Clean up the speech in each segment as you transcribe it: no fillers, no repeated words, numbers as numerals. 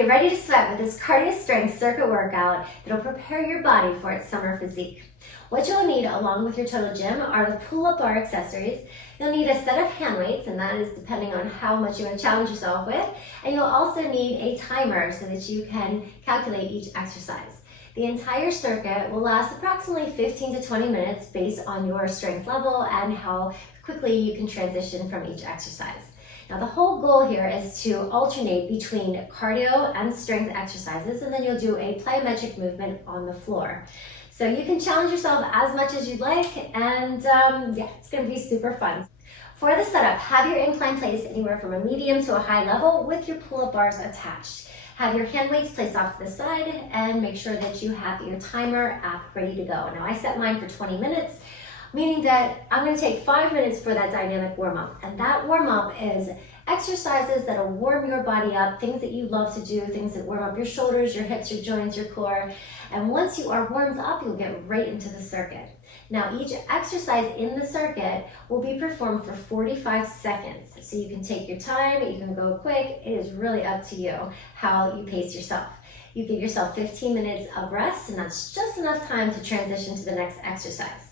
Get ready to sweat with this cardio strength circuit workout that'll prepare your body for its summer physique. What you'll need along with your total gym are the pull-up bar accessories. You'll need a set of hand weights, and that is depending on how much you want to challenge yourself with. And you'll also need a timer so that you can calculate each exercise. The entire circuit will last approximately 15 to 20 minutes based on your strength level and how quickly you can transition from each exercise. Now the whole goal here is to alternate between cardio and strength exercises, and then you'll do a plyometric movement on the floor. So you can challenge yourself as much as you'd like, and yeah, it's gonna be super fun. For the setup, have your incline placed anywhere from a medium to a high level with your pull-up bars attached. Have your hand weights placed off to the side and make sure that you have your timer app ready to go. Now I set mine for 20 minutes, meaning that I'm going to take 5 minutes for that dynamic warm-up. And that warm-up is exercises that'll warm your body up, things that you love to do, things that warm up your shoulders, your hips, your joints, your core. And once you are warmed up, you'll get right into the circuit. Now each exercise in the circuit will be performed for 45 seconds. So you can take your time, you can go quick. It is really up to you how you pace yourself. You give yourself 15 minutes of rest, and that's just enough time to transition to the next exercise.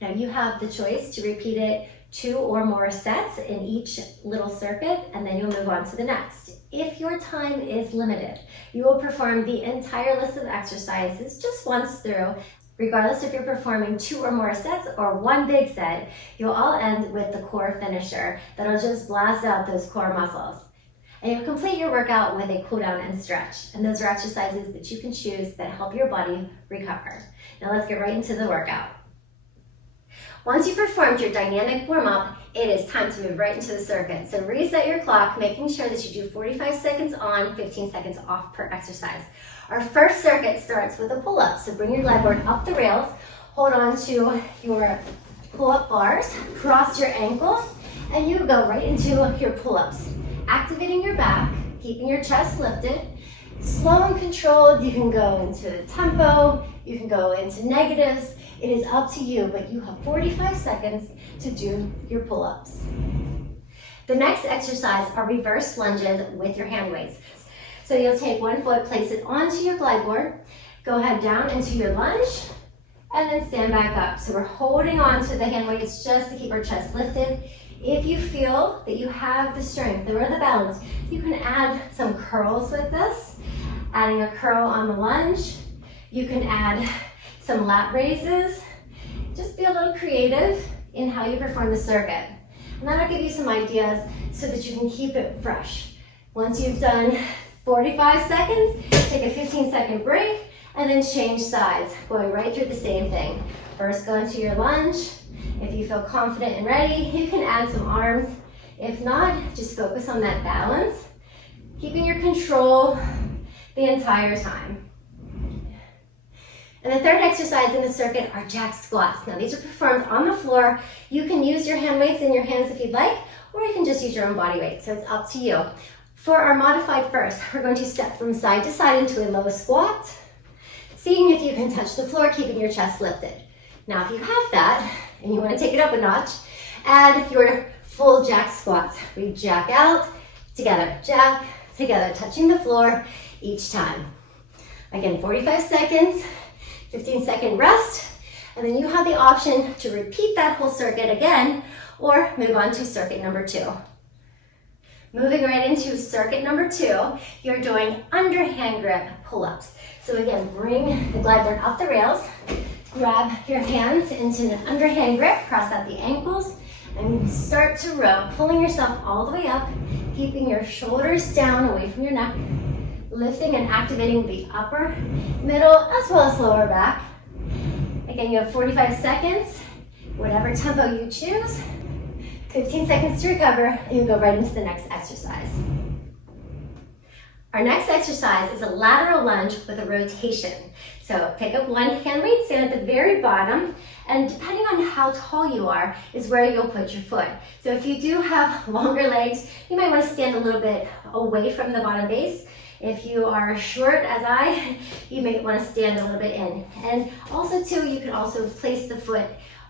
Now you have the choice to repeat it 2 or more sets in each little circuit, and then you'll move on to the next. If your time is limited, you will perform the entire list of exercises just once through. Regardless if you're performing 2 or more sets or 1 big set, you'll all end with the core finisher that'll just blast out those core muscles. And you'll complete your workout with a cool down and stretch. And those are exercises that you can choose that help your body recover. Now let's get right into the workout. Once you've performed your dynamic warm-up, it is time to move right into the circuit. So reset your clock, making sure that you do 45 seconds on, 15 seconds off per exercise. Our first circuit starts with a pull-up. So bring your glide board up the rails, hold on to your pull-up bars, cross your ankles, and you go right into your pull-ups. Activating your back, keeping your chest lifted. Slow and controlled, you can go into tempo, you can go into negatives. It is up to you, but you have 45 seconds to do your pull-ups. The next exercise are reverse lunges with your hand weights. So you'll take one foot, place it onto your glide board, go ahead down into your lunge, and then stand back up. So we're holding on to the hand weights just to keep our chest lifted. If you feel that you have the strength or the balance, you can add some curls with this, adding a curl on the lunge. You can add some lat raises. Just be a little creative in how you perform the circuit. And that'll give you some ideas so that you can keep it fresh. Once you've done 45 seconds, take a 15-second break, and then change sides, going right through the same thing. First, go into your lunge. If you feel confident and ready, you can add some arms. If not, just focus on that balance, keeping your control the entire time. And the third exercise in the circuit are jack squats. Now these are performed on the floor. You can use your hand weights in your hands if you'd like, or you can just use your own body weight, so it's up to you. For our modified first, we're going to step from side to side into a low squat, seeing if you can touch the floor, keeping your chest lifted. Now if you have that, and you want to take it up a notch, add your full jack squats. We jack out, together, jack, together, touching the floor each time. Again, 45 seconds, 15-second rest, and then you have the option to repeat that whole circuit again, or move on to circuit number 2. Moving right into circuit number 2, you're doing underhand grip pull-ups. So again, bring the glide board up the rails, grab your hands into an underhand grip, cross out the ankles, and start to row, pulling yourself all the way up, keeping your shoulders down away from your neck, lifting and activating the upper, middle, as well as lower back. Again, you have 45 seconds, whatever tempo you choose, 15 seconds to recover, and you go right into the next exercise. Our next exercise is a lateral lunge with a rotation. So pick up one hand weight, stand at the very bottom, and depending on how tall you are is where you'll put your foot. So if you do have longer legs, you might want to stand a little bit away from the bottom base. If you are short as I, you may want to stand a little bit in. And also too, you can also place the foot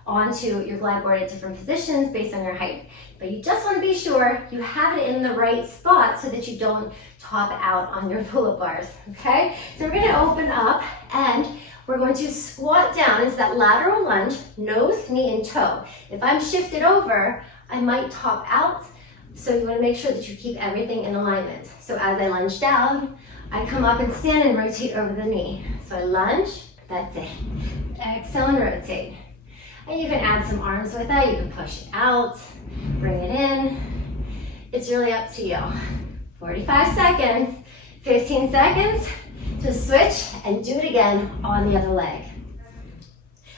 onto your glide board at different positions based on your height. But you just want to be sure you have it in the right spot so that you don't top out on your pull-up bars, okay? So we're going to open up and we're going to squat down into that lateral lunge, nose, knee, and toe. If I'm shifted over, I might top out, so you want to make sure that you keep everything in alignment. So as I lunge down, I come up and stand and rotate over the knee. So I lunge, that's it. Exhale and rotate. And you can add some arms with that. You can push it out, bring it in. It's really up to you. 45 seconds, 15 seconds to switch and do it again on the other leg.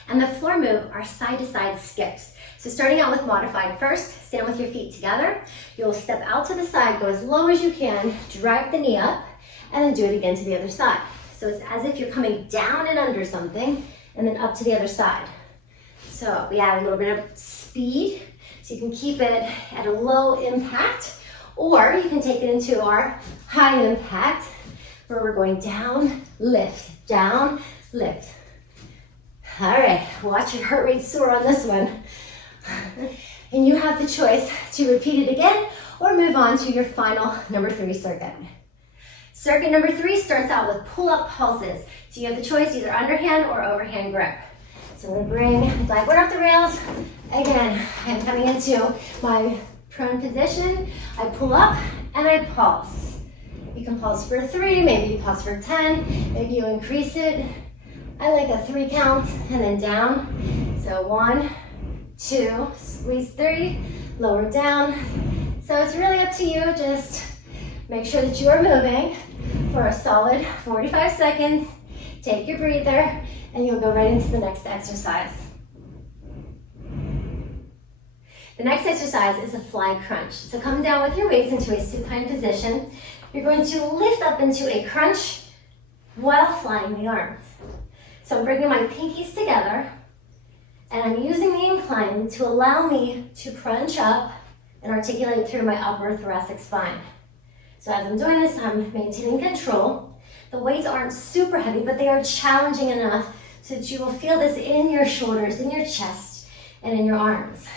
And the floor move are side-to-side skips. So starting out with modified first, stand with your feet together. You'll step out to the side, go as low as you can, drive the knee up, and then do it again to the other side. So it's as if you're coming down and under something, and then up to the other side. So we add a little bit of speed, so you can keep it at a low impact, or you can take it into our high impact, where we're going down, lift, down, lift. All right, watch your heart rate soar on this one. And you have the choice to repeat it again or move on to your final number 3 circuit. Circuit number 3 starts out with pull-up pulses. So you have the choice, either underhand or overhand grip. So I'm gonna bring the glide board up the rails. Again, I'm coming into my prone position. I pull up and I pulse. You can pulse for 3, maybe you pulse for 10, maybe you increase it. I like a 3 count and then down. So 1, 2, squeeze 3, lower down. So it's really up to you. Just make sure that you are moving for a solid 45 seconds. Take your breather and you'll go right into the next exercise. The next exercise is a fly crunch. So come down with your weights into a supine position. You're going to lift up into a crunch while flying the arms. So I'm bringing my pinkies together and I'm using the incline to allow me to crunch up and articulate through my upper thoracic spine. So as I'm doing this, I'm maintaining control. The weights aren't super heavy, but they are challenging enough so that you will feel this in your shoulders, in your chest, and in your arms,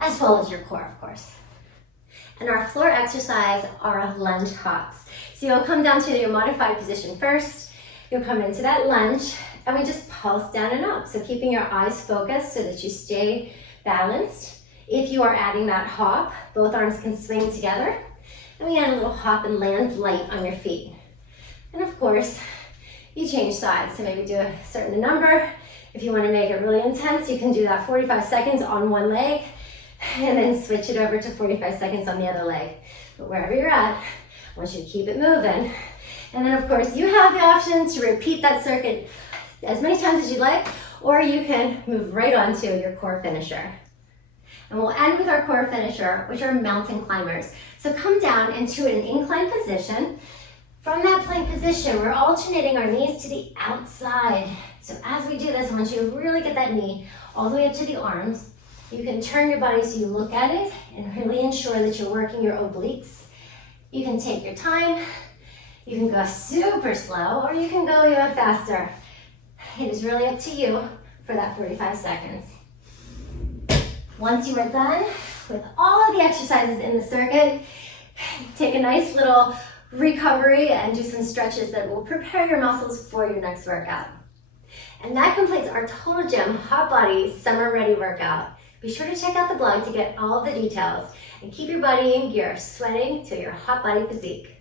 as well as your core, of course. And our floor exercise are lunge hops. So you'll come down to your modified position first. You'll come into that lunge, and we just pulse down and up. So keeping your eyes focused so that you stay balanced. If you are adding that hop, both arms can swing together. And we add a little hop and land light on your feet. And of course, you change sides. So maybe do a certain number. If you want to make it really intense, you can do that 45 seconds on one leg and then switch it over to 45 seconds on the other leg. But wherever you're at, I want you to keep it moving. And then of course, you have the option to repeat that circuit as many times as you like, or you can move right on to your core finisher. And we'll end with our core finisher, which are mountain climbers. So come down into an inclined position. From that plank position, we're alternating our knees to the outside. So as we do this, I want you to really get that knee all the way up to the arms. You can turn your body so you look at it and really ensure that you're working your obliques. You can take your time. You can go super slow, or you can go even faster. It is really up to you for that 45 seconds. Once you are done with all of the exercises in the circuit, take a nice little recovery and do some stretches that will prepare your muscles for your next workout. And that completes our Total Gym Hot Body Summer Ready workout. Be sure to check out the blog to get all of the details and keep your body in gear, sweating to your hot body physique.